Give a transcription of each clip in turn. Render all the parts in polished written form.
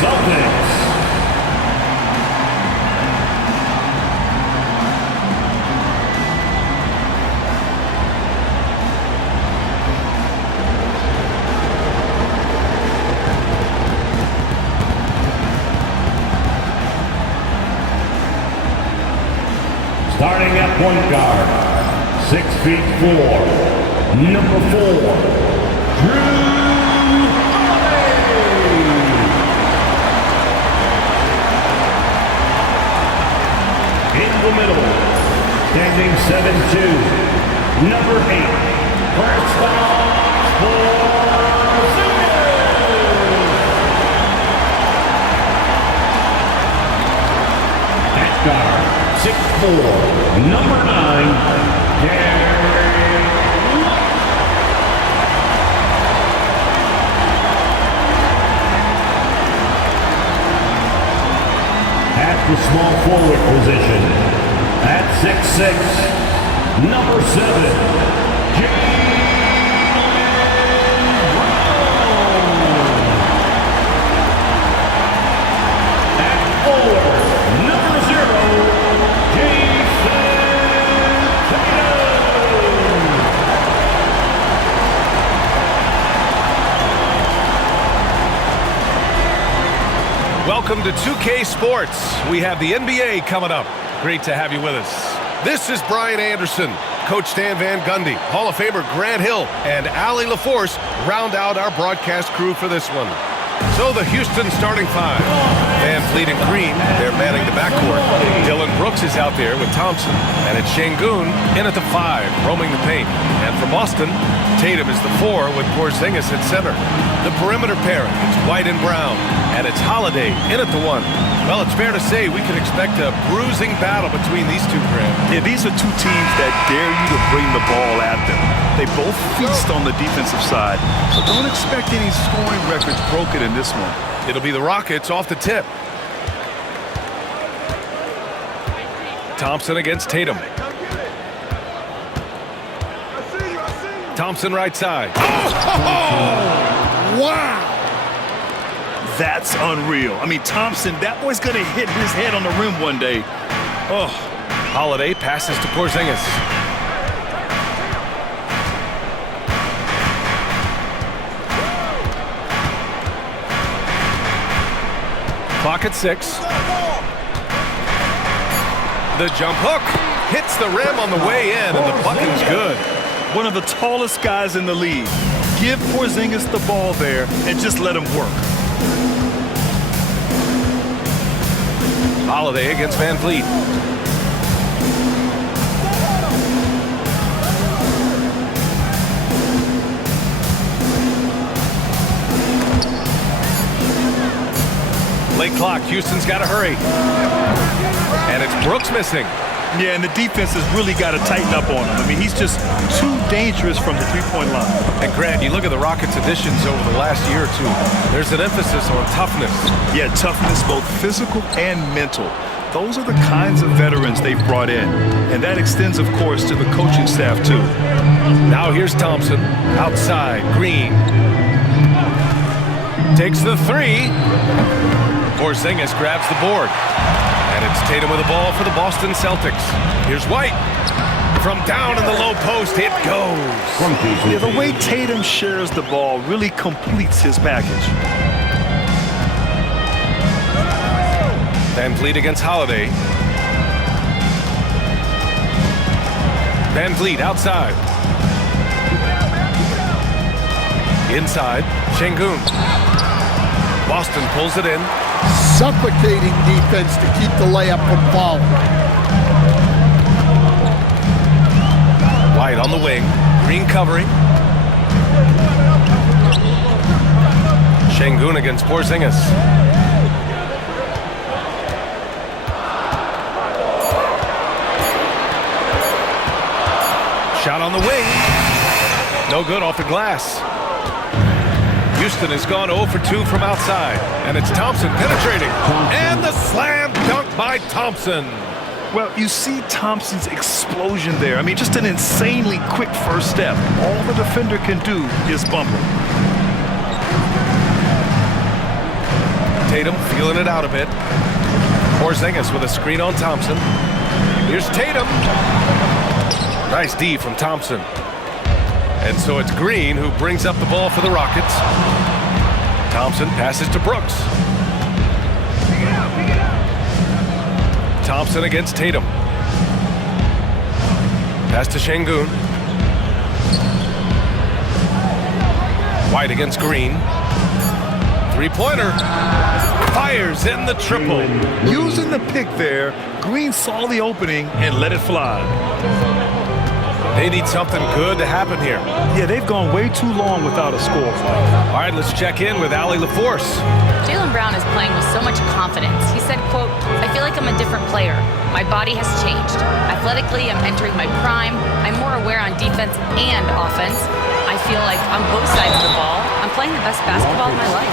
Celtics. Starting at point guard, 6'4", number 4, in the middle, standing 7'2", number 8, at guard, 6'4", number 9, at the small forward position, at 6'6", number 7, at 4, number 0, Welcome to 2K Sports. We have the NBA coming up. Great to have you with us. This is Brian Anderson. Coach Stan Van Gundy, Hall of Famer Grant Hill, and Allie LaForce round out our broadcast crew for this one. So the Houston starting five. Van Fleet and Green, they're manning the backcourt. Dylan Brooks is out there with Thompson. And it's Şengün in at the 5, roaming the paint. And for Boston, Tatum is the 4 with Porzingis at center. The perimeter pairing, it's White and Brown. And it's Holiday in at the 1. Well, it's fair to say we can expect a bruising battle between these two, Grant. Yeah, these are two teams that dare you to bring the ball at them. They both feast on the defensive side, so don't expect any scoring records broken in this one. It'll be the Rockets off the tip. Thompson against Tatum. Thompson right side. Oh! Wow! That's unreal. I mean, Thompson, that boy's going to hit his head on the rim one day. Oh, Holiday passes to Porzingis. Clock at 6. The jump hook hits the rim on the way in, and the bucket's good. One of the tallest guys in the league. Give Porzingis the ball there and just let him work. Holiday against Van Fleet. Late clock. Houston's got to hurry. And it's Brooks missing. Yeah, and the defense has really got to tighten up on him. I mean, he's just too dangerous from the three-point line. And Grant, you look at the Rockets' additions over the last year or two. There's an emphasis on toughness. Yeah, toughness, both physical and mental. Those are the kinds of veterans they've brought in. And that extends, of course, to the coaching staff, too. Now here's Thompson. Outside, Green. Takes the 3. Porzingis grabs the board. And it's Tatum with the ball for the Boston Celtics. Here's White. From down in the low post, it goes. Yeah, the way Tatum shares the ball really completes his package. Van Fleet against Holiday. Van Fleet outside. Inside, Şengün. Boston pulls it in. Suffocating defense to keep the layup from falling. White on the wing. Green covering. Şengün against Porzingis. Shot on the wing. No good off the glass. Houston has gone 0 for 2 from outside. And it's Thompson penetrating. And the slam dunk by Thompson. Well, you see Thompson's explosion there. I mean, just an insanely quick first step. All the defender can do is bump him. Tatum, feeling it out a bit. Porzingis with a screen on Thompson. Here's Tatum. Nice D from Thompson. And so it's Green who brings up the ball for the Rockets. Thompson passes to Brooks. Thompson against Tatum. Pass to Şengün. White against Green. Three-pointer. Fires in the triple. Using the pick there, Green saw the opening and let it fly. They need something good to happen here. Yeah, they've gone way too long without a score. All right, let's check in with Allie LaForce. Jaylen Brown is playing with so much confidence. He said, quote, "I feel like I'm a different player. My body has changed. Athletically, I'm entering my prime. I'm more aware on defense and offense. I feel like on both sides of the ball, I'm playing the best basketball of my life."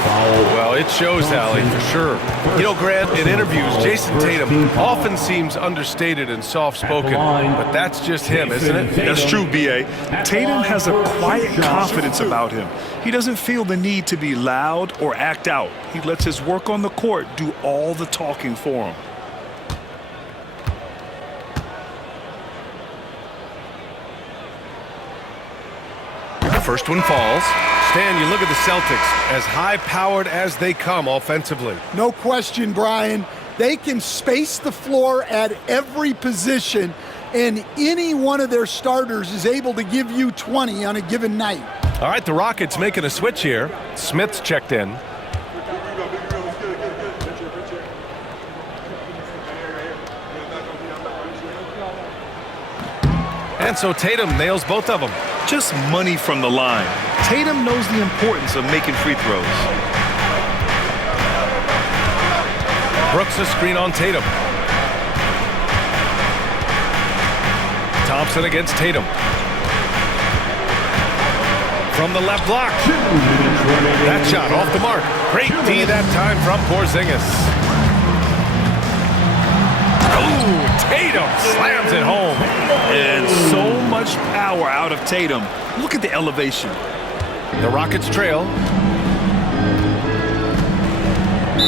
Well, it shows, Allie, for sure. You know, Grant, in interviews, Jason Tatum often seems understated and soft-spoken, but that's just him, isn't it? That's true, B.A. Tatum has a quiet confidence about him. He doesn't feel the need to be loud or act out. He lets his work on the court do all the talking for him. The first one falls. Stan, you look at the Celtics, as high-powered as they come offensively. No question, Brian. They can space the floor at every position, and any one of their starters is able to give you 20 on a given night. All right, the Rockets making a switch here. Smith's checked in. And so Tatum nails both of them. Just money from the line. Tatum knows the importance of making free throws. Brooks a screen on Tatum. Thompson against Tatum. From the left block. That shot off the mark. Great D that time from Porzingis. Oh, Tatum slams it home. And so much power out of Tatum. Look at the elevation. The Rockets trail.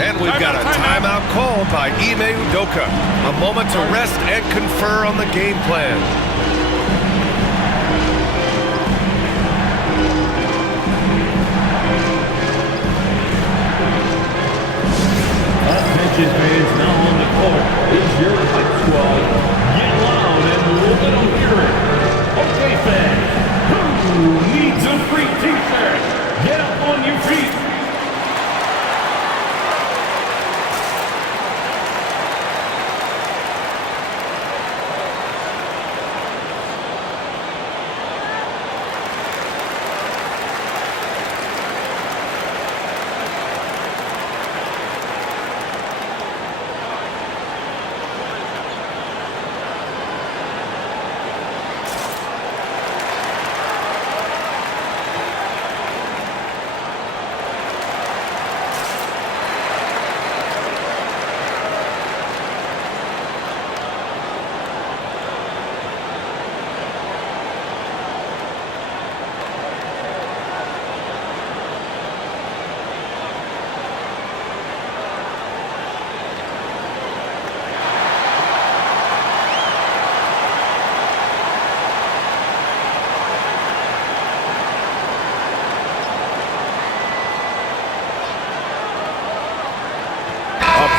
And we've got a timeout called by Ime Udoka. A moment to rest and confer on the game plan. Attention fans, now on the court is your hype squad. Get loud and we'll let them hear it. Okay, fans, who needs a free t-shirt? Get up on your feet.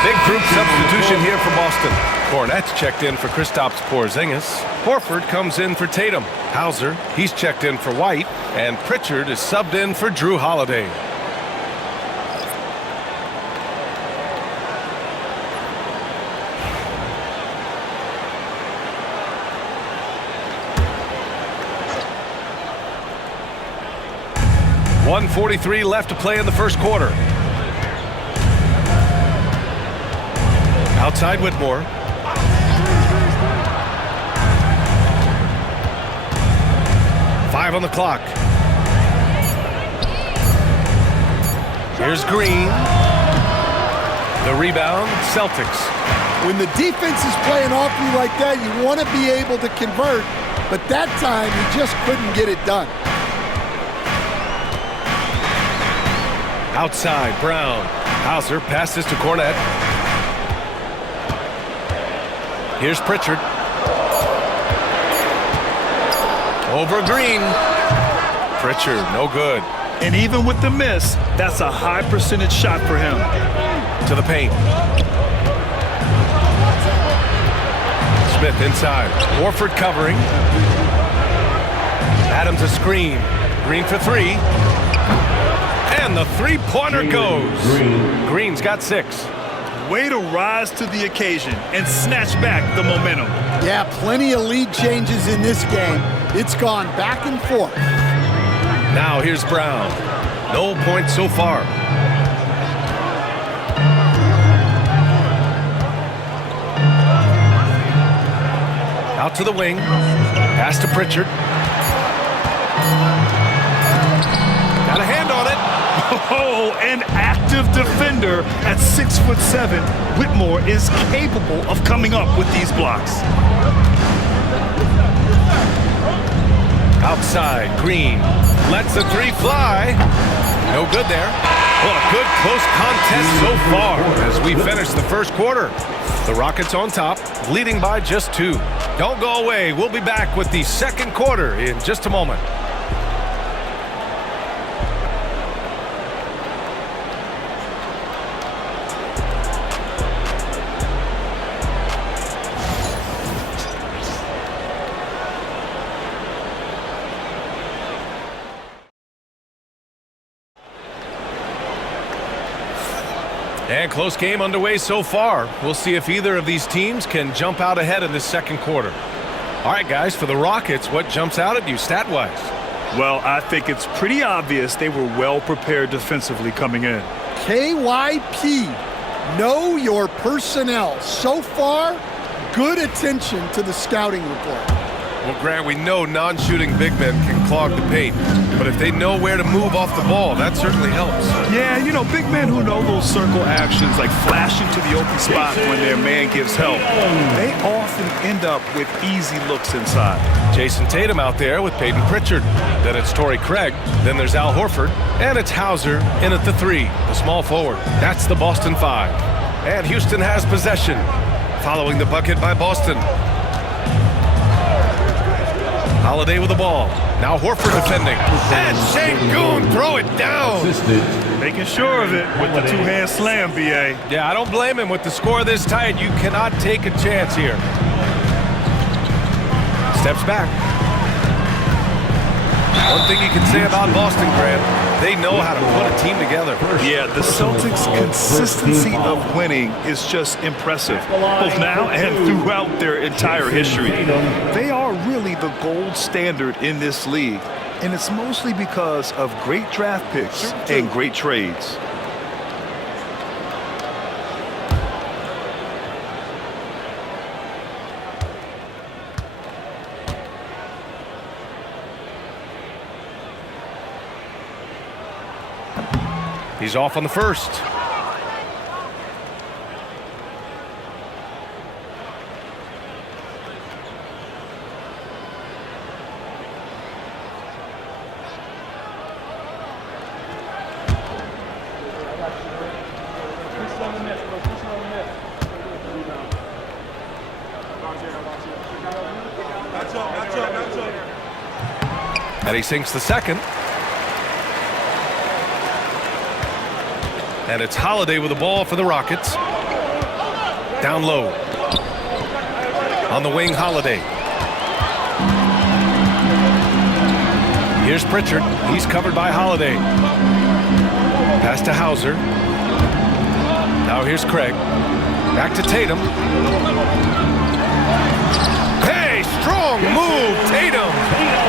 Big group substitution here for Boston. Kornet's checked in for Kristaps Porzingis. Horford comes in for Tatum. Hauser, he's checked in for White. And Pritchard is subbed in for Drew Holiday. .143 left to play in the first quarter. Outside Whitmore. Five on the clock. Here's Green. The rebound, Celtics. When the defense is playing off you like that, you want to be able to convert, but that time you just couldn't get it done. Outside, Brown. Hauser passes to Cornette. Here's Pritchard. Over Green. Pritchard, no good. And even with the miss, that's a high percentage shot for him. To the paint. Smith inside. Warford covering. Adams a screen. Green for three. And the three-pointer goes. Green's got 6. Way to rise to the occasion and snatch back the momentum. Yeah, plenty of lead changes in this game. It's gone back and forth. Now here's Brown. No points so far. Out to the wing. Pass to Pritchard. Got a hand on it. Oh, an active defender at 6'7". Whitmore is capable of coming up with these blocks. Outside, Green lets the three fly. No good there. Well, a good close contest so far as we finish the first quarter. The Rockets on top, leading by just 2. Don't go away. We'll be back with the second quarter in just a moment. And close game underway so far. We'll see if either of these teams can jump out ahead in this second quarter. All right, guys, for the Rockets, what jumps out at you stat-wise? Well, I think it's pretty obvious they were well prepared defensively coming in. KYP, know your personnel. So far, good attention to the scouting report. Well, Grant, we know non-shooting big men can clog the paint, but if they know where to move off the ball, that certainly helps. Yeah, you know, big men who know those circle actions, like flashing to the open spot when their man gives help, they often end up with easy looks inside. Jason Tatum out there with Peyton Pritchard. Then it's Torrey Craig. Then there's Al Horford. And it's Hauser in at the 3, the small forward. That's the Boston 5. And Houston has possession, following the bucket by Boston. Holiday with the ball. Now Horford defending. And Sengun throw it down. Making sure of it with the two-hand slam, B.A. Yeah, I don't blame him. With the score this tight, you cannot take a chance here. Steps back. One thing you can say about Boston, Grant, they know how to put a team together. Yeah, the Celtics' consistency of winning is just impressive, both now and throughout their entire history. They are really the gold standard in this league, and it's mostly because of great draft picks and great trades. He's off on the first. And he sinks the second. And it's Holiday with the ball for the Rockets. Down low. On the wing, Holiday. Here's Pritchard. He's covered by Holiday. Pass to Hauser. Now here's Craig. Back to Tatum. Hey, strong move, Tatum.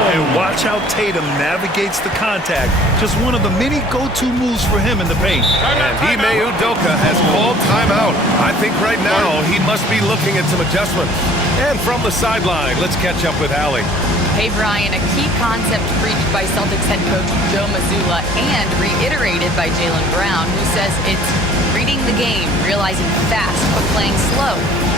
And watch how Tatum navigates the contact. Just one of the many go-to moves for him in the paint. And Ime Udoka has called timeout. I think right now he must be looking at some adjustments. And from the sideline, let's catch up with Allie. Hey, Brian, a key concept preached by Celtics head coach Joe Mazzulla and reiterated by Jaylen Brown, who says it's reading the game, realizing fast but playing slow.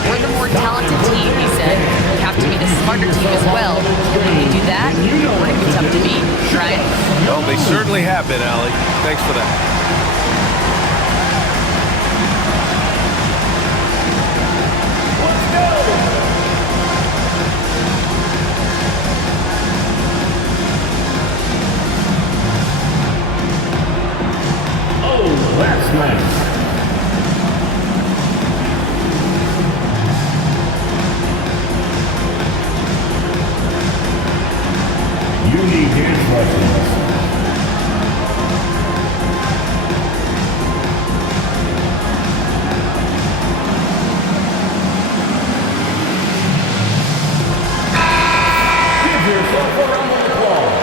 We're the more talented team, he said. We have to be the smarter team as well. And when we do that, we're going to be tough to beat. Brian? Well, they certainly have been, Allie. Thanks for that. Give yourself a round of applause.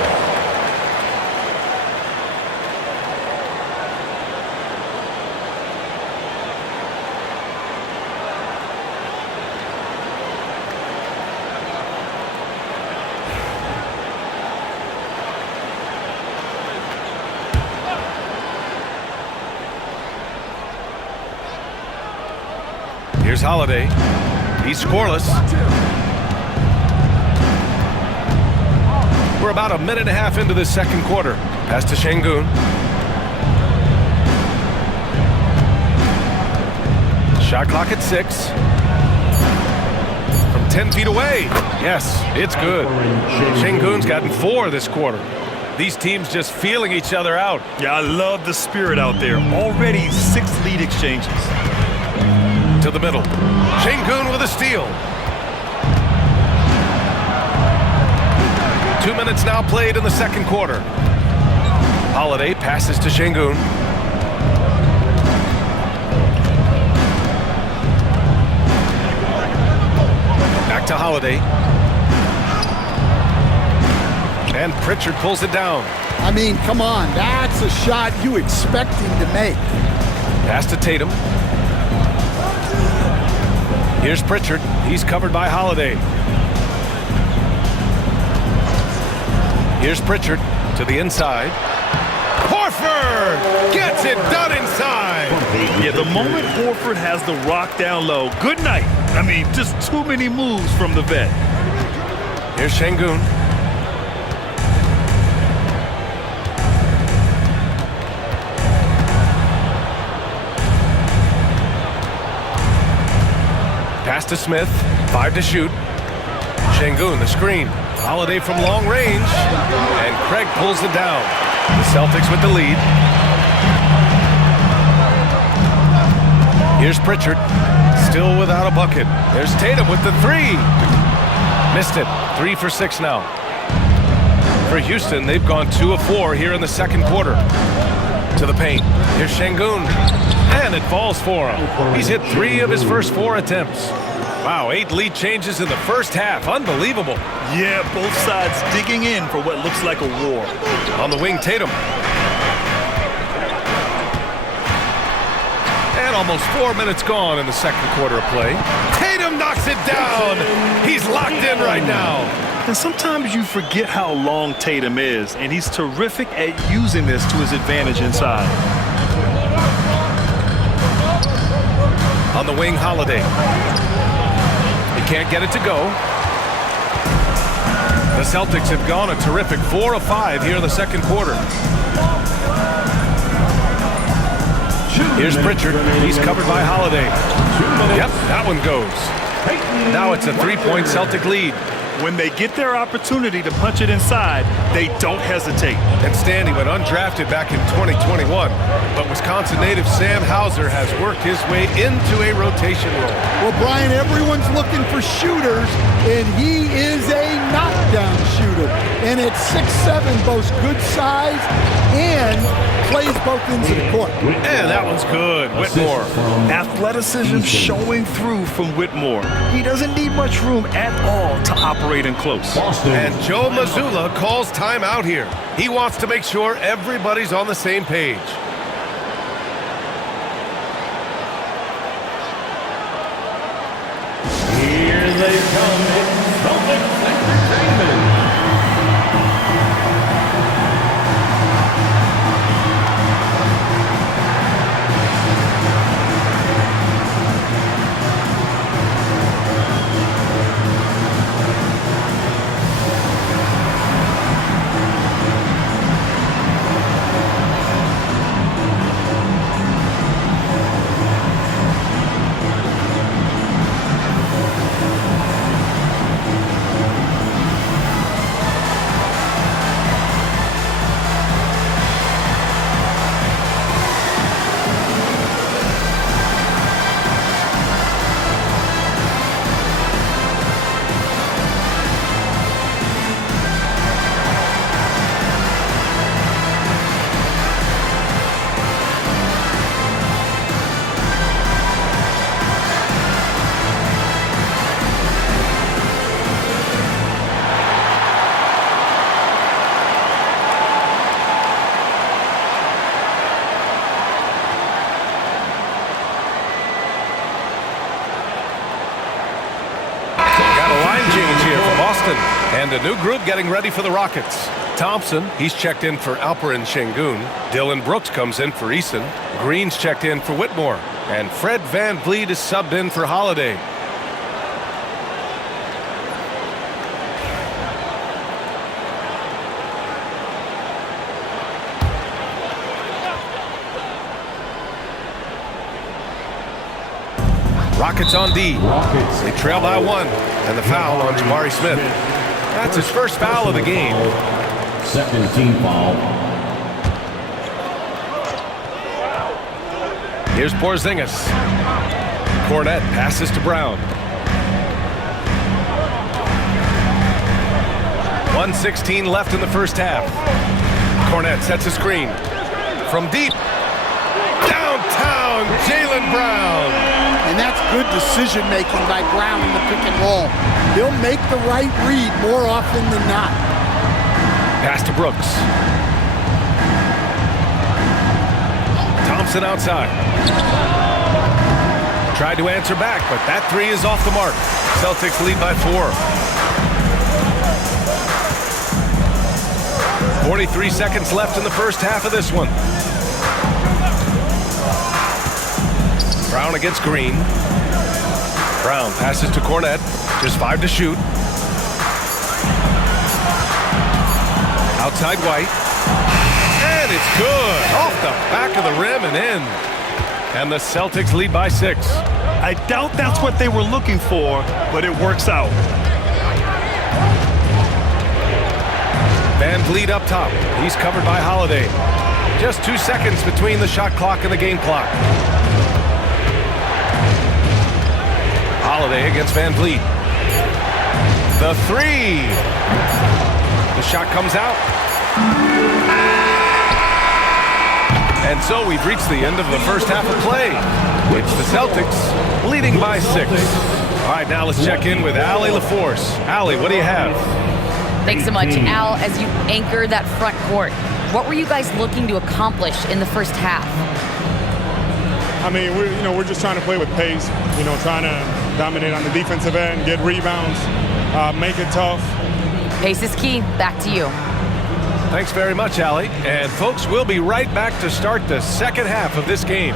Here's Holiday. He's scoreless. We're about a minute and a half into this second quarter. Pass to Şengün. Shot clock at 6. From 10 feet away. Yes, it's good. Şengün's gotten 4 this quarter. These teams just feeling each other out. Yeah, I love the spirit out there. Already 6 lead exchanges. To the middle. Şengün with a steal. 2 minutes now played in the second quarter. Holiday passes to Şengün. Back to Holiday. And Pritchard pulls it down. I mean, come on. That's a shot you expect him to make. Pass to Tatum. Here's Pritchard. He's covered by Holiday. Here's Pritchard to the inside. Horford gets it done inside. Yeah, the moment Horford has the rock down low, good night. I mean, just too many moves from the vet. Here's Şengün. Pass to Smith. 5 to shoot. Şengün, the screen. Holiday from long range. And Craig pulls it down. The Celtics with the lead. Here's Pritchard. Still without a bucket. There's Tatum with the 3. Missed it. 3 for 6 now. For Houston, they've gone 2 of 4 here in the second quarter. To the paint. Here's Şengün. And it falls for him. He's hit 3 of his first 4 attempts. Wow, 8 lead changes in the first half. Unbelievable. Yeah, both sides digging in for what looks like a war. On the wing, Tatum. And almost 4 minutes gone in the second quarter of play. Tatum knocks it down. He's locked in right now. And sometimes you forget how long Tatum is, and he's terrific at using this to his advantage inside. On the wing, Holiday. He can't get it to go. The Celtics have gone a terrific 4 of 5 here in the second quarter. Here's Pritchard. He's covered by Holiday. Yep, that one goes. Now it's a 3-point Celtic lead. When they get their opportunity to punch it inside, they don't hesitate. And Stanley went undrafted back in 2021, but Wisconsin native Sam Hauser has worked his way into a rotation role. Well, Brian, everyone's looking for shooters, and he is a knockdown shooter. And at 6'7", boasts good size and plays both ends of the court. And that one's good. Whitmore. Athleticism showing through from Whitmore. He doesn't need much room at all to operate in close. And Joe Mazzulla calls timeout here. He wants to make sure everybody's on the same page. Here they come. It's Celtics Entertainment. And a new group getting ready for the Rockets. Thompson, he's checked in for Alperen Şengün. Dylan Brooks comes in for Eason. Green's checked in for Whitmore. And Fred VanVleet is subbed in for Holiday. Rockets on D. They trail by 1. And the foul on Jabari Smith. That's his first foul of the game. Second team foul. Here's Porzingis. Cornette passes to Brown. 1:16 left in the first half. Cornette sets a screen. From deep. Downtown, Jaylen Brown. And that's good decision-making by Brown in the pick and roll. He'll make the right read more often than not. Pass to Brooks. Thompson outside. Tried to answer back, but that three is off the mark. Celtics lead by 4. 43 seconds left in the first half of this one. Brown against Green. Brown passes to Cornette. Just 5 to shoot. Outside White. And it's good. Off the back of the rim and in. And the Celtics lead by 6. I doubt that's what they were looking for, but it works out. VanVleet up top. He's covered by Holiday. Just 2 seconds between the shot clock and the game clock. Holiday against VanVleet. The three. The shot comes out. And so we've reached the end of the first half of play. It's the Celtics leading by 6. All right, now let's check in with Allie LaForce. Allie, what do you have? Thanks so much, Al. As you anchor that front court, what were you guys looking to accomplish in the first half? I mean, we're just trying to play with pace. Trying to dominate on the defensive end, get rebounds, make it tough. Pace is key. Back to you. Thanks very much, Allie. And folks, we'll be right back to start the second half of this game.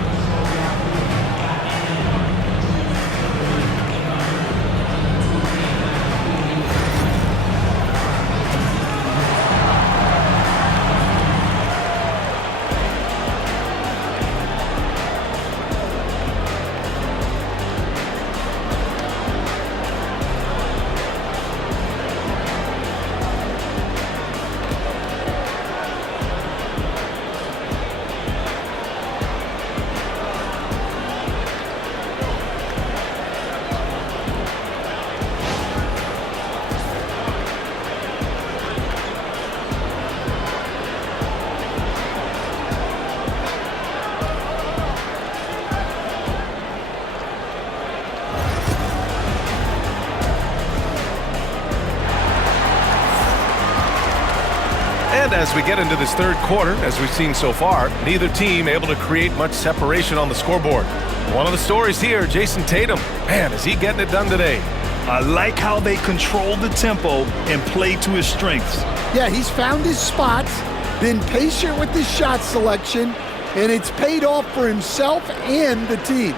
And as we get into this third quarter, as we've seen so far, neither team able to create much separation on the scoreboard. One of the stories here, Jason Tatum. Man, is he getting it done today? I like how they control the tempo and play to his strengths. Yeah, he's found his spots, been patient with his shot selection, and it's paid off for himself and the team.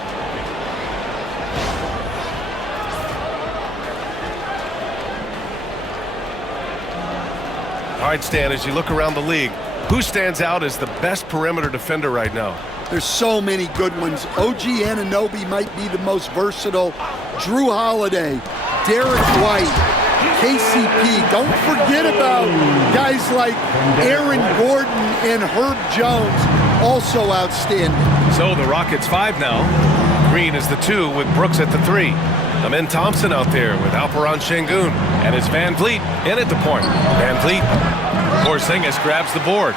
All right, Stan, as you look around the league, who stands out as the best perimeter defender right now? There's so many good ones. OG Anunoby might be the most versatile. Drew Holiday, Derek White, KCP. Don't forget about guys like Aaron Gordon and Herb Jones, also outstanding. So the Rockets 5 now. Green is the 2 with Brooks at the 3. Amen Thompson out there with Alperen Şengün. And it's VanVleet in at the point. VanVleet. Porzingis grabs the board.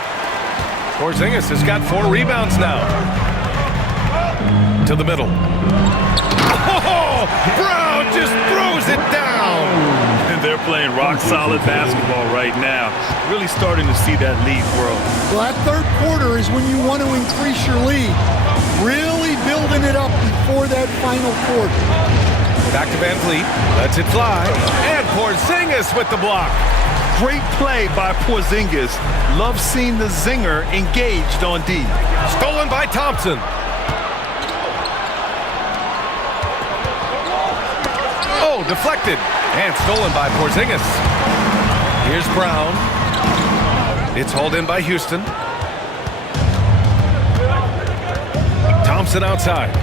Porzingis has got 4 rebounds now. To the middle. Oh, Brown just throws it down. And they're playing rock-solid basketball right now. Really starting to see that lead grow. Well, that third quarter is when you want to increase your lead. Really building it up before that final quarter. Back to Van Vliet. Lets it fly. And Porzingis with the block. Great play by Porzingis. Love seeing the zinger engaged on D. Stolen by Thompson. Oh, deflected. And stolen by Porzingis. Here's Brown. It's hauled in by Houston. Thompson outside.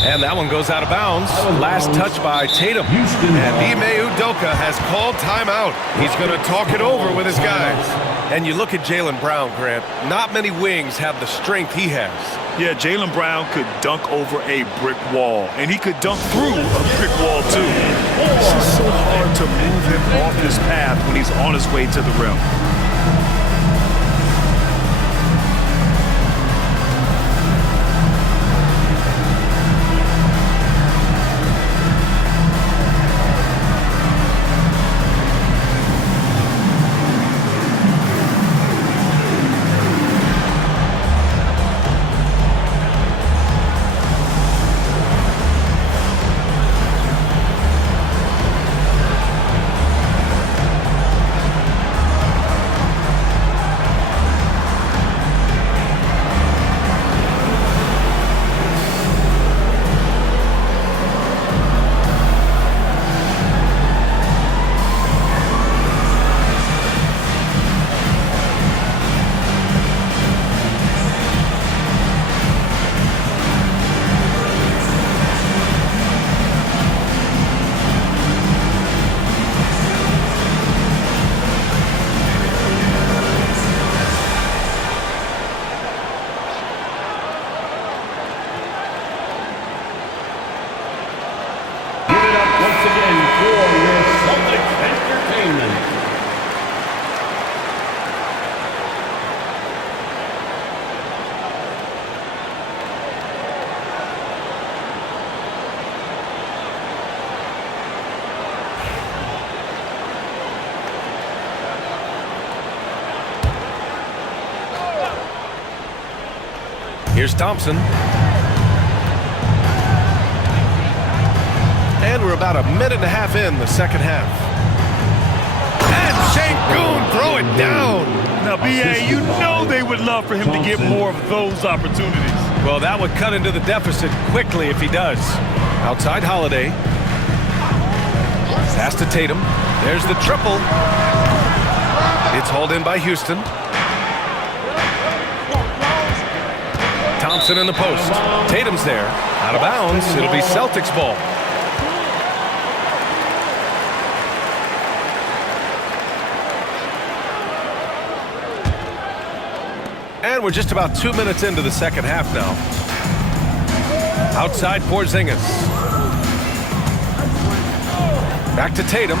And that one goes out of bounds. Last touch by Tatum. And Ime Udoka has called timeout. He's going to talk it over with his guys. And you look at Jaylen Brown, Grant. Not many wings have the strength he has. Yeah, Jaylen Brown could dunk over a brick wall. And he could dunk through a brick wall, too. It's just so hard to move him off his path when he's on his way to the rim. Here's Thompson. And we're about a minute and a half in the second half. And Şengün throw it down. Now, B.A., you know they would love for him to get more of those opportunities. Well, that would cut into the deficit quickly if he does. Outside Holiday. Pass to Tatum. There's the triple. It's hauled in by Houston. Thompson in the post. Tatum's there. Out of bounds. It'll be Celtics ball. And we're just about 2 minutes into the second half now. Outside Porzingis. Back to Tatum.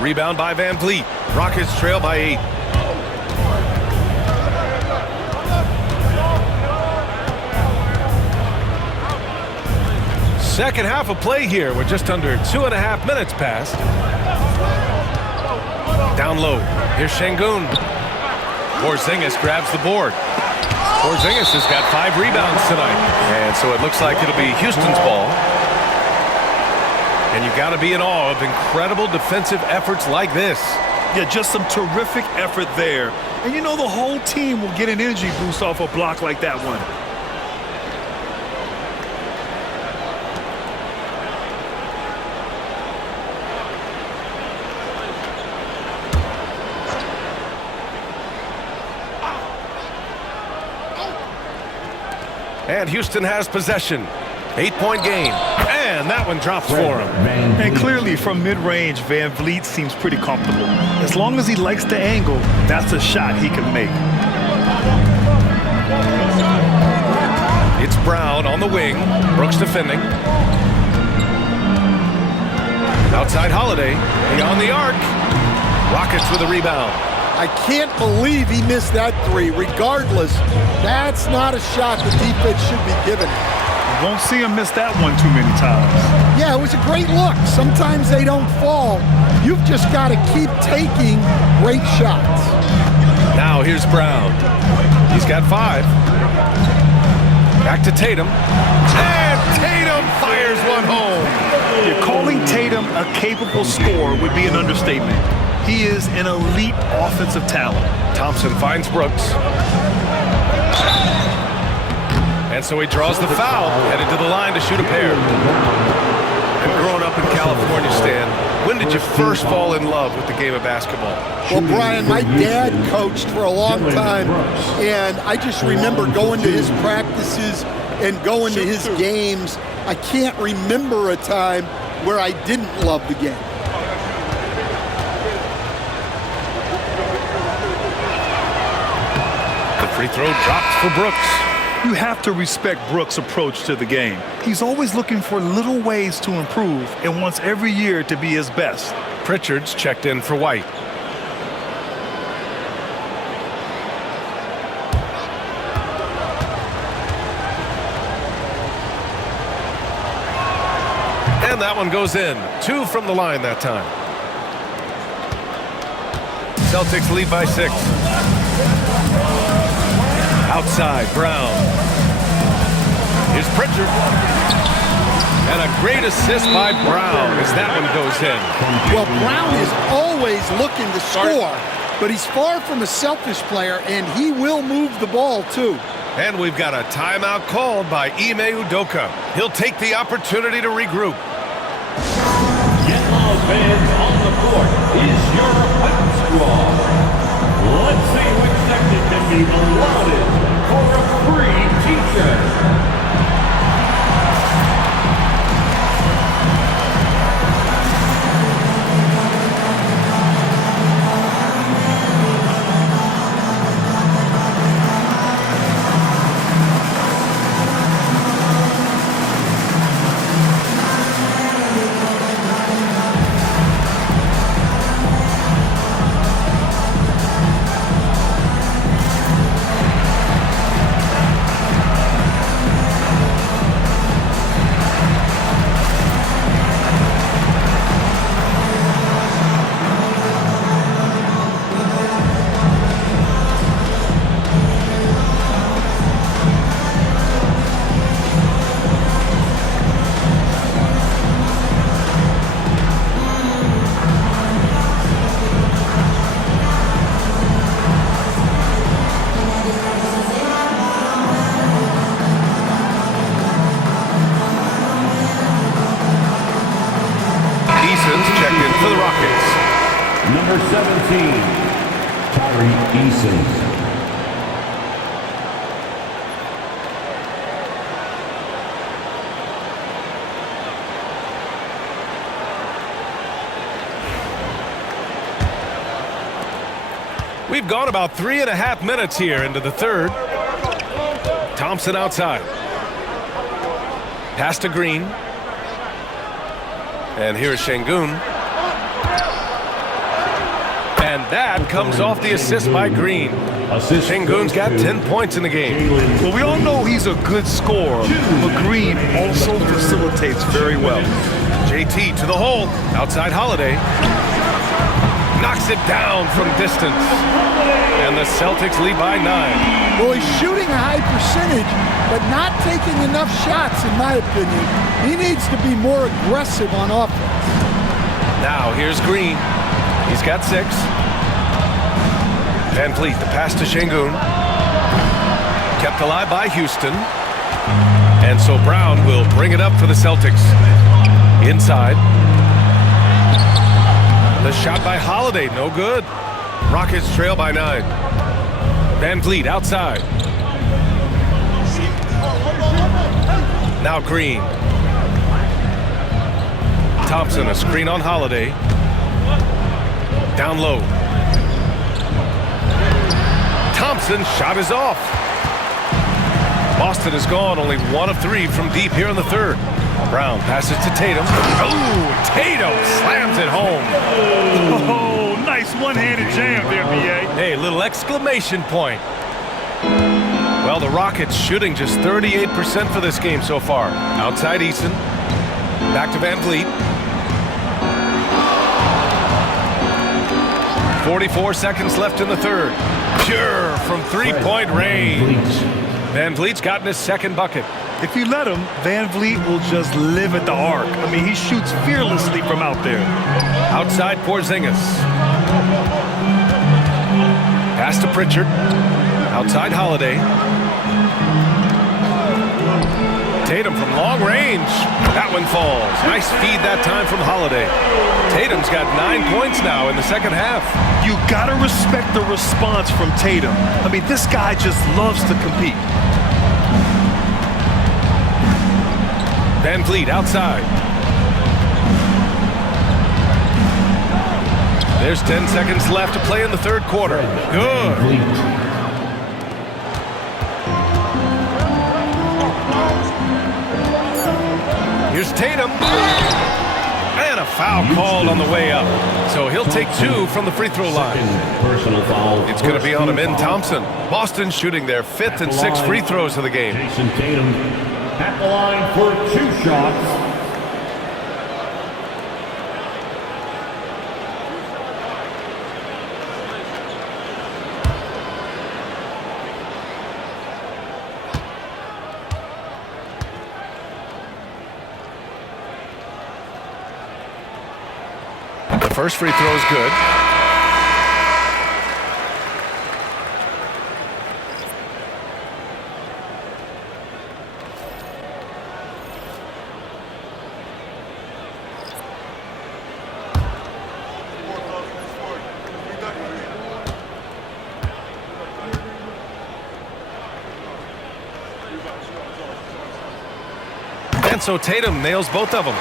Rebound by Van Vliet. Rockets trail by 8. Second half of play here. We're just under 2.5 minutes past. Down low. Here's Şengün. Porzingis grabs the board. Porzingis has got 5 rebounds tonight. And so it looks like it'll be Houston's ball. And you got to be in awe of incredible defensive efforts like this. Yeah, just some terrific effort there. And you know the whole team will get an energy boost off a block like that one. And Houston has possession. 8-point game. And that one drops for him. And clearly from mid-range, Van Vliet seems pretty comfortable. As long as he likes the angle, that's a shot he can make. It's Brown on the wing. Brooks defending. Outside Holiday. Beyond the arc. Rockets with a rebound. I can't believe he missed that 3. Regardless, that's not a shot the defense should be giving. Won't see him miss that one too many times. Yeah, it was a great look. Sometimes they don't fall. You've just got to keep taking great shots. Now here's Brown. He's got 5. Back to Tatum. And Tatum fires one home. Yeah, calling Tatum a capable scorer would be an understatement. He is an elite offensive talent. Thompson finds Brooks. And so he draws the foul, headed to the line to shoot a pair. And growing up in California, Stan, when did you first fall in love with the game of basketball? Well, Brian, my dad coached for a long time, and I just remember going to his practices and going to his games. I can't remember a time where I didn't love the game. The free throw dropped for Brooks. You have to respect Brooks' approach to the game. He's always looking for little ways to improve and wants every year to be his best. Pritchard's checked in for White. And that one goes in. 2 from the line that time. Celtics lead by 6. Outside, Brown. Here's Pritchard. And a great assist by Brown as that one goes in. Well, Brown is always looking to score, but he's far from a selfish player, and he will move the ball, too. And we've got a timeout called by Ime Udoka. He'll take the opportunity to regroup. Get loud, fans. On the court is your hype squad. Let's see which section can be the loudest for a free t-shirt. For the Rockets. Number 17, Tyree Eason. We've gone about 3.5 minutes here into the third. Thompson outside. Pass to Green. And here's Şengün. And that comes off the assist by Green. Şengün's got 10 points in the game. Well, we all know he's a good scorer, but Green also facilitates very well. JT to the hole. Outside Holiday. Knocks it down from distance. And the Celtics lead by 9. Well, he's shooting a high percentage, but not taking enough shots, in my opinion. He needs to be more aggressive on offense. Now here's Green. He's got 6. Van Vliet, the pass to Şengün. Kept alive by Houston. And so Brown will bring it up for the Celtics. Inside. The shot by Holiday, no good. Rockets trail by 9. Van Vliet outside. Now Green. Thompson, a screen on Holiday. Down low. Thompson, shot is off. Boston is gone, only 1 of 3 from deep here in the third. Brown passes to Tatum. Oh, Tatum slams it home. Oh, nice one-handed jam there, B.A. Hey, little exclamation point. Well, the Rockets shooting just 38% for this game so far. Outside Eason. Back to Van Vliet. 44 seconds left in the third. Pure from three-point range. Van Vliet's gotten his second bucket. If you let him, Van Vliet will just live at the arc. I mean, he shoots fearlessly from out there. Outside Porzingis. Pass to Pritchard. Outside Holiday. Tatum from long range. That one falls. Nice feed that time from Holiday. Tatum's got 9 points now in the second half. You gotta respect the response from Tatum. I mean, this guy just loves to compete. Van Vliet outside. There's 10 seconds left to play in the third quarter. Good. Here's Tatum. And a foul called on the way up. So he'll take 2 from the free throw line. Personal foul. It's going to be on Amin Thompson. Boston shooting their 5th and 6th free throws of the game. Jason Tatum at the line for 2 shots. The first free throw is good. And so Tatum nails both of them.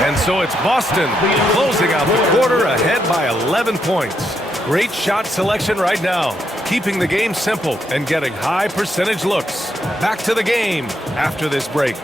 And so it's Boston closing out the quarter ahead by 11 points. Great shot selection right now, keeping the game simple and getting high percentage looks. Back to the game after this break.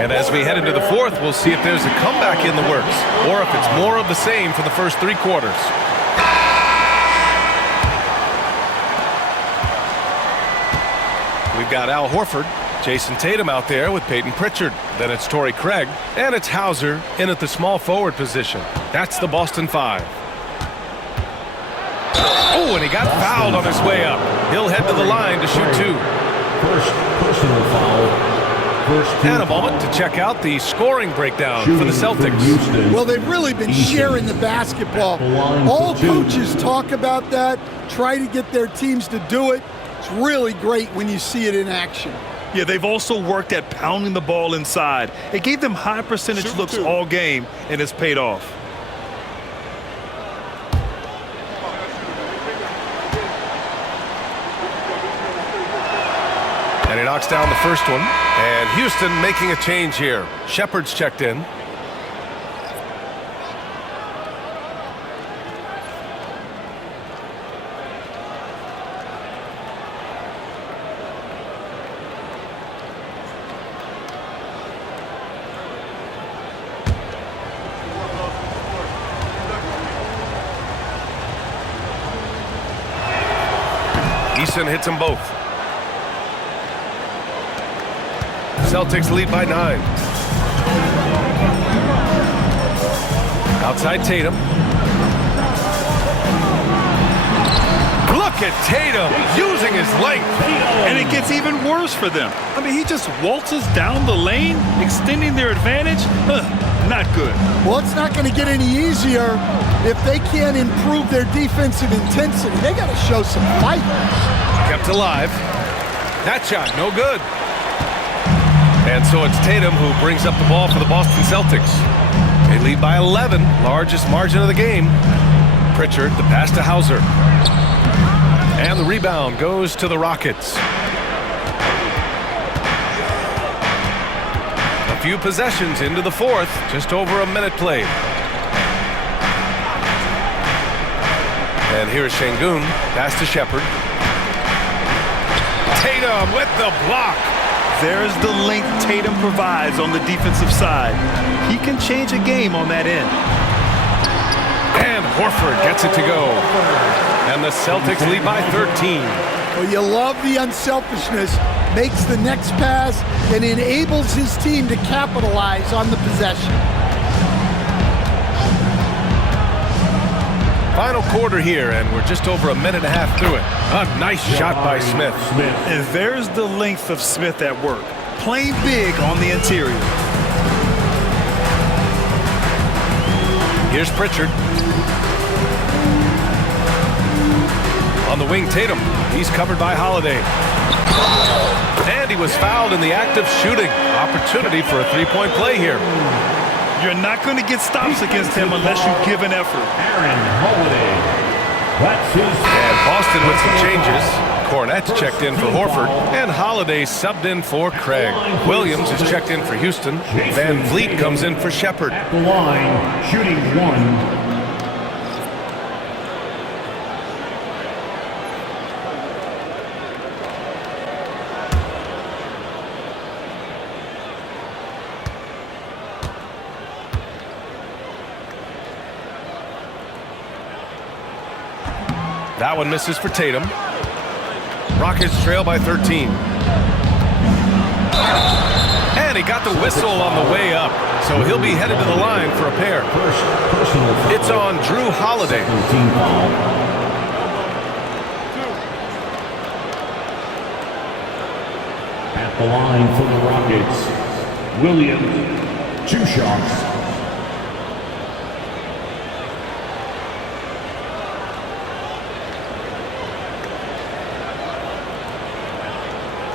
And as we head into the fourth, we'll see if there's a comeback in the works or if it's more of the same for the first 3 quarters. We've got Al Horford, Jason Tatum out there with Peyton Pritchard. Then it's Torrey Craig, and it's Hauser in at the small forward position. That's the Boston 5. Oh, and he got fouled on his way up. He'll head to the line to shoot 2. First personal foul. And a moment to check out the scoring breakdown for the Celtics. Well, they've really been sharing the basketball. All coaches talk about that, try to get their teams to do it. It's really great when you see it in action. Yeah, they've also worked at pounding the ball inside. It gave them high percentage looks all game, and it's paid off. And he knocks down the first one. And Houston making a change here. Shepard's checked in. Eason hits them both. Celtics lead by 9. Outside Tatum. Look at Tatum using his length. And it gets even worse for them. I mean, he just waltzes down the lane, extending their advantage. Not good. Well, it's not going to get any easier if they can't improve their defensive intensity. They got to show some fight. Kept alive. That shot, no good. And so it's Tatum who brings up the ball for the Boston Celtics. They lead by 11, largest margin of the game. Pritchard, the pass to Hauser. And the rebound goes to the Rockets. A few possessions into the fourth, just over a minute played. And here's Şengün, pass to Shepard. Tatum with the block. There's the length Tatum provides on the defensive side. He can change a game on that end. And Horford gets it to go. And the Celtics lead by 13. Well, you love the unselfishness. Makes the next pass and enables his team to capitalize on the possession. Final quarter here, and we're just over a minute and a half through it. A nice shot by Smith. And there's the length of Smith at work. Playing big on the interior. Here's Pritchard. On the wing, Tatum. He's covered by Holiday. And he was fouled in the act of shooting. Opportunity for a three-point play here. You're not going to get stops against him unless you give an effort. And Boston with some changes. Cornette's checked in for Horford, and Holiday subbed in for Craig. Williams is checked in for Houston. Van Vliet comes in for Shepard. At the line, shooting one. That one misses for Tatum. Rockets trail by 13. And he got the whistle on the way up, so he'll be headed to the line for a pair. It's on Drew Holiday. At the line for the Rockets, Williams, 2 shots.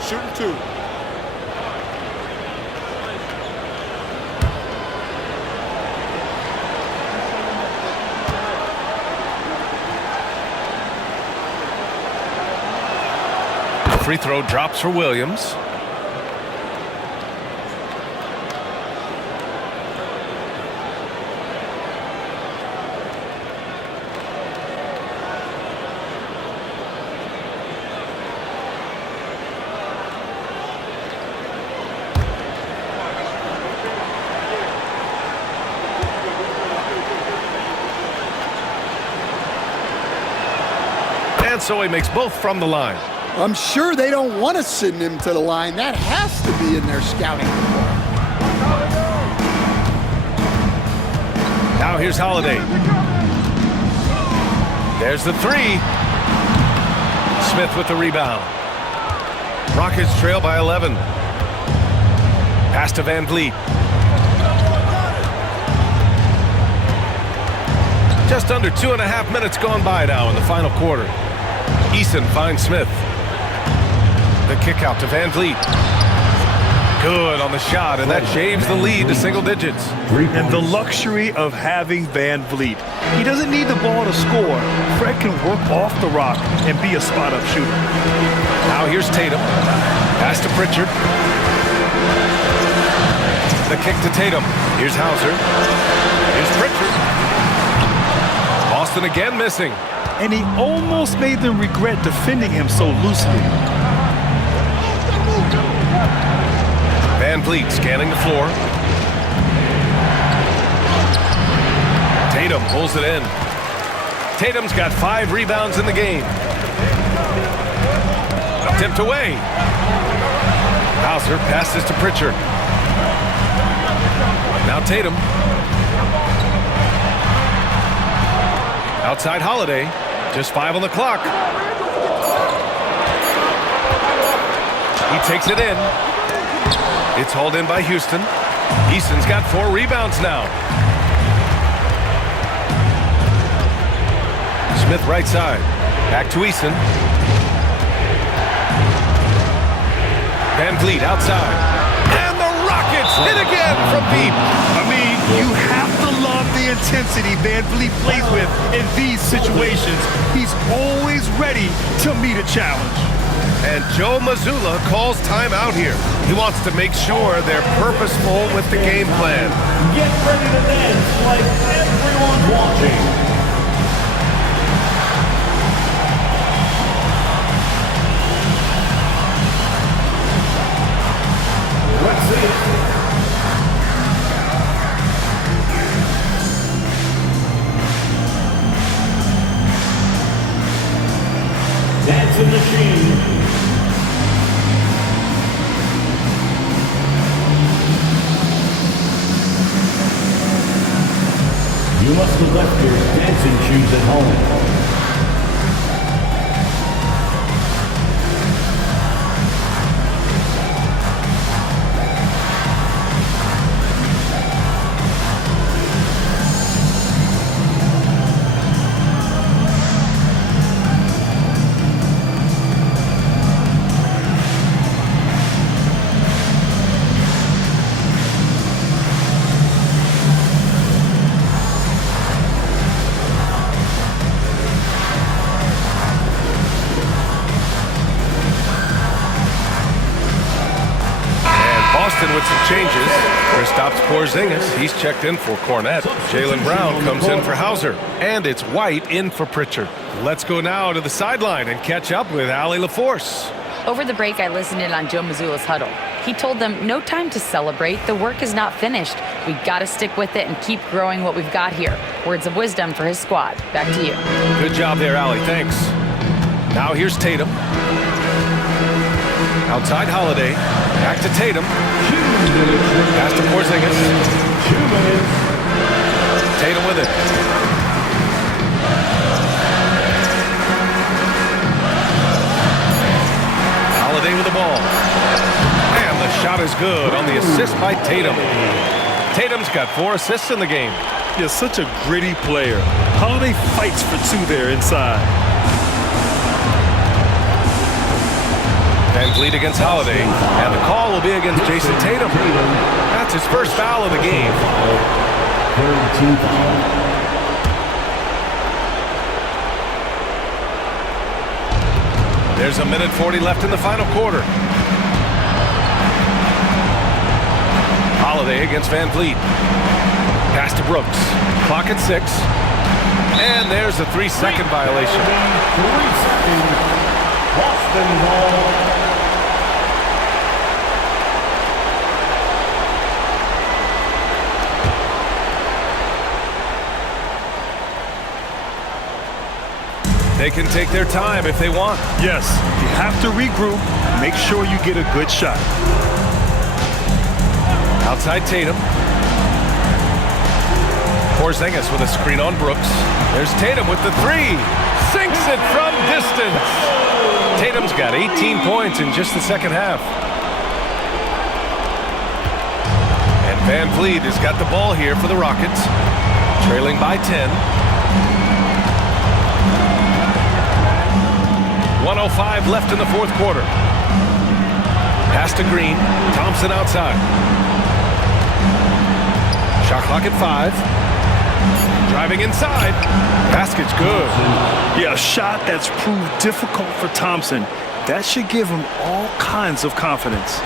Shooting 2. Free throw drops for Williams. And so he makes both from the line. I'm sure they don't want to send him to the line. That has to be in their scouting report. Now here's Holiday. There's the 3. Smith with the rebound. Rockets trail by 11. Pass to Van Vliet. Just under 2.5 minutes gone by now in the final quarter. Eason finds Smith. The kick out to Van Vliet. Good on the shot, and that shaves the lead to single digits. And the luxury of having Van Vliet. He doesn't need the ball to score. Fred can work off the rock and be a spot-up shooter. Now here's Tatum. Pass to Pritchard. The kick to Tatum. Here's Hauser. Here's Pritchard. Boston again missing. And he almost made them regret defending him so loosely. Van Vliet scanning the floor. Tatum pulls it in. Tatum's got 5 rebounds in the game. Tipped away. Hauser passes to Pritchard. Now Tatum. Outside Holiday. Just 5 on the clock. He takes it in. It's hauled in by Houston. Eason's got 4 rebounds now. Smith right side. Back to Eason. Van Vliet outside. And the Rockets hit again from deep. I mean, you have to love the intensity Van Vliet plays with in these situations. He's always ready to meet a challenge. And Joe Mazzulla calls timeout here. He wants to make sure they're purposeful with the game plan. Get ready to dance like everyone's watching. must have left your dancing shoes at home. With some changes, Kristaps Porzingis, he's checked in for Cornette. Jaylen Brown comes in for Hauser, and it's White in for Pritchard. Let's go now to the sideline and catch up with Allie LaForce. Over the break, I listened in on Joe Mazzulla's huddle. He told them, no time to celebrate. The work is not finished. We got to stick with it and keep growing what we've got here. Words of wisdom for his squad. Back to you. Good job there, Allie. Thanks. Now here's Tatum. Outside Holiday. Back to Tatum. Pass to Porzingis. 2 minutes. Tatum with it. Holiday with the ball. And the shot is good on the assist by Tatum. Tatum's got 4 assists in the game. Yeah, such a gritty player. Holiday fights for 2 there inside. Van Vliet against Holiday, and the call will be against Jason Tatum. That's his first foul of the game. Third team foul. There's 1:40 left in the final quarter. Holiday against Van Vliet. Pass to Brooks. Clock at 6. And there's a 3-second violation. 3 seconds. Boston ball. They can take their time if they want. Yes, you have to regroup. Make sure you get a good shot. Outside Tatum. Porzingis with a screen on Brooks. There's Tatum with the 3. Sinks it from distance. Tatum's got 18 points in just the second half. And Van Vliet has got the ball here for the Rockets. Trailing by 10. 1:05 left in the fourth quarter. Pass to Green. Thompson outside. Shot clock at 5. Driving inside. Basket's good. Yeah, a shot that's proved difficult for Thompson. That should give him all kinds of confidence.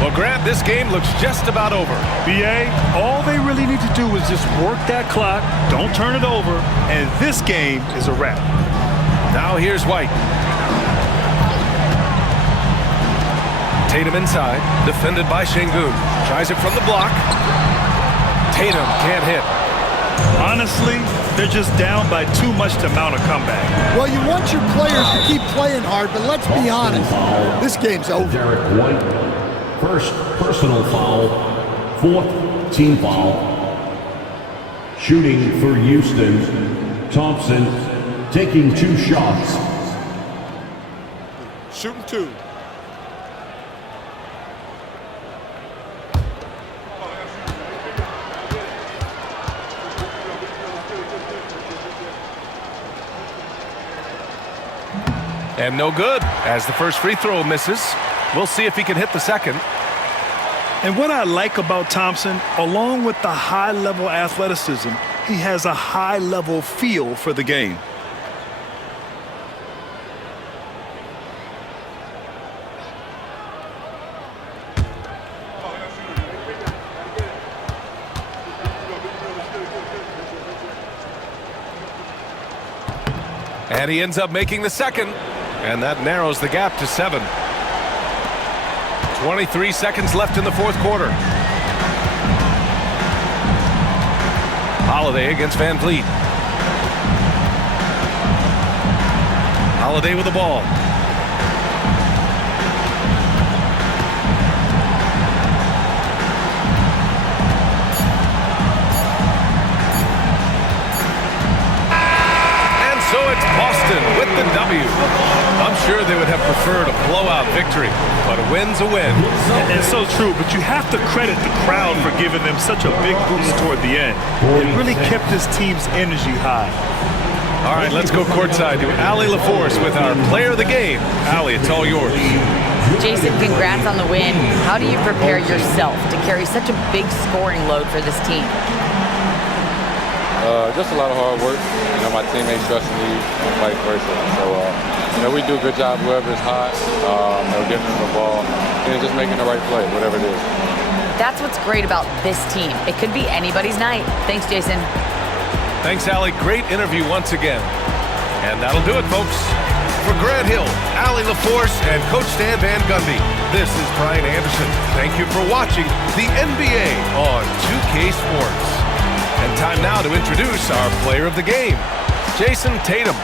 Well, Grant, this game looks just about over. BA, all they really need to do is just work that clock, don't turn it over, and this game is a wrap. Now here's White. Tatum inside, defended by Şengün. Tries it from the block. Tatum can't hit. Honestly, they're just down by too much to mount a comeback. Well, you want your players to keep playing hard, but let's be honest, this game's over. Derek White, first personal foul, 4th team foul. Shooting for Houston, Thompson taking 2 shots. Shooting 2. And no good, as the first free throw misses. We'll see if he can hit the second. And what I like about Thompson, along with the high-level athleticism, he has a high-level feel for the game. And he ends up making the second. And that narrows the gap to 7. 23 seconds left in the fourth quarter. Holiday against Van Vliet. Holiday with the ball. W. I'm sure they would have preferred a blowout victory, but a win's a win. And so true, but you have to credit the crowd for giving them such a big boost toward the end. It really kept this team's energy high. All right, let's go courtside to Allie LaForce with our player of the game. Allie, it's all yours. Jason, congrats on the win. How do you prepare yourself to carry such a big scoring load for this team? Just a lot of hard work. You know, my teammates trusting me and vice versa. So, you know, we do a good job whoever's hot. We're getting them the ball and just making the right play, whatever it is. That's what's great about this team. It could be anybody's night. Thanks, Jason. Thanks, Allie. Great interview once again. And that'll do it, folks. For Grant Hill, Allie LaForce, and Coach Stan Van Gundy, this is Brian Anderson. Thank you for watching the NBA on 2K Sports. And time now to introduce our player of the game, Jason Tatum.